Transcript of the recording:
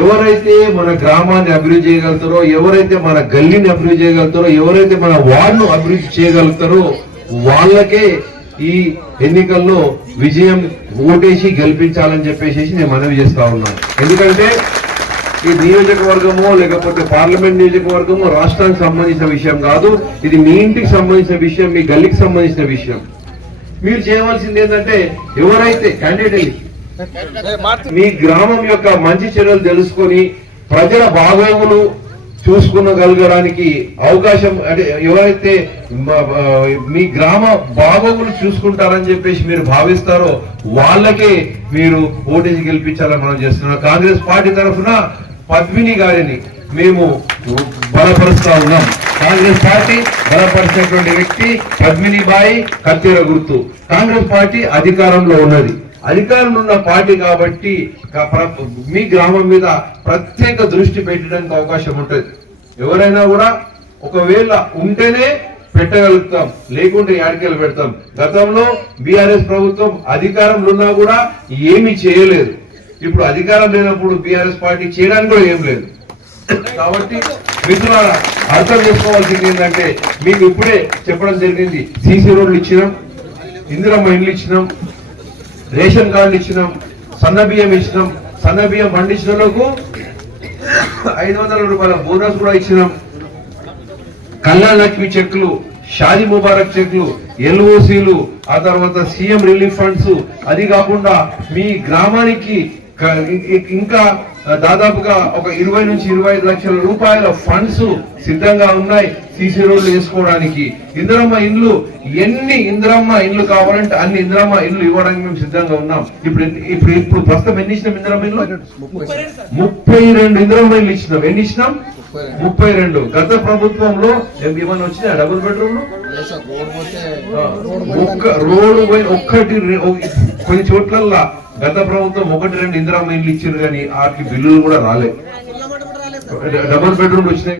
ఎవరైతే మన గ్రామాన్ని అభివృద్ధి చేయగలుగుతారో ఎవరైతే మన గల్లీని అభివృద్ధి చేయగలుగుతారో ఎవరైతే మన వార్డును అభివృద్ధి చేయగలుగుతారో వాళ్ళకే ఈ ఎన్నికల్లో విజయం ఓటేసి గెలిపించాలని చెప్పేసి నేను మనవి చేస్తా ఉన్నాను. ఎందుకంటే ఈ నియోజకవర్గము లేకపోతే పార్లమెంట్ నియోజకవర్గము రాష్ట్రానికి సంబంధించిన విషయం కాదు ఇది మీ ఇంటికి సంబంధించిన విషయం మీ గల్లీకి సంబంధించిన విషయం. మీరు చేయవలసింది ఏంటంటే ఎవరైతే క్యాండిడేట్ మీ గ్రామం యొక్క మంచి చర్యలు తెలుసుకొని ప్రజల భాగములు చూసుకునగలగడానికి అవకాశం అంటే ఎవరైతే మీ గ్రామ బాగోగులు చూసుకుంటారని చెప్పేసి మీరు భావిస్తారో వాళ్ళకే మీరు ఓటేసి గెలిపించాలని మనం చేస్తున్నాం. కాంగ్రెస్ పార్టీ తరఫున పద్మిని గారిని మేము బలపరుస్తా ఉన్నాం. కాంగ్రెస్ పార్టీ బలపరిచినటువంటి వ్యక్తి పద్మిని బాయి కత్తెర గుర్తు. కాంగ్రెస్ పార్టీ అధికారంలో ఉన్నది. అధికారంలో ఉన్న పార్టీ కాబట్టి మీ గ్రామం మీద ప్రత్యేక దృష్టి పెట్టడానికి అవకాశం ఉంటుంది. ఎవరైనా కూడా ఒకవేళ ఉంటేనే పెట్టగలుగుతాం లేకుంటే యాడికెళ్ళి పెడతాం. గతంలో బీఆర్ఎస్ ప్రభుత్వం అధికారంలో ఉన్నా కూడా ఏమీ చేయలేదు. ఇప్పుడు అధికారం లేనప్పుడు బీఆర్ఎస్ పార్టీ చేయడానికి కూడా ఏం లేదు. కాబట్టి మిత్రులారా అర్థం చేసుకోవాల్సింది ఏంటంటే మీకు ఇప్పుడే చెప్పడం జరిగింది సీసీ రోడ్లు ఇచ్చినాం ఇందిరమ్మ ఇండ్లు ఇచ్చినాం రేషన్ కార్డులు ఇచ్చినాం సన్న బియ్యం ఇచ్చినాం సన్న బియ్యం పండించిన ఐదు వందల రూపాయల బోనస్ కూడా ఇచ్చినాం. కళ్యాణ లక్ష్మి చెక్లు షాది ముబారక్ చెక్లు ఎల్ఓసీలు ఆ తర్వాత సీఎం రిలీఫ్ ఫండ్స్ అది కాకుండా మీ గ్రామానికి ఇంకా దాదాపుగా ఒక ఇరవై నుంచి ఇరవై ఐదు లక్షల రూపాయల ఫండ్స్ సిద్ధంగా ఉన్నాయి సీసీ రోడ్లు వేసుకోవడానికి. ఇందిరమ్మ ఇండ్లు ఎన్ని ఇందిరమ్మ ఇండ్లు కావాలంటే అన్ని ఇందిరమ్మ ఇండ్లు ఇవ్వడానికి మేము సిద్ధంగా ఉన్నాం. ఇప్పుడు ఇప్పుడు ఇప్పుడు ప్రస్తుతం ఎన్ని ఇచ్చినాం ఇందిరమ్మ ఇండ్లు? ముప్పై రెండు ఇందిరమ్మ ఇండ్లు ఇచ్చినాం. ఎన్ని ఇచ్చినాం? ముప్పై రెండు. గత ప్రభుత్వంలో ఏం- ఏమన్నా వచ్చినాయా? డబుల్ బెడ్రూమ్ ఒక్క రోడ్డు పోయి ఒక్కటి కొన్ని చోట్లల్లా గత ప్రభుత్వం ఒకటి రెండు ఇందిరామ ఇండ్లు ఇచ్చారు కానీ వాటికి బిల్లులు కూడా రాలేదు డబుల్ బెడ్రూమ్ వచ్చినాయి.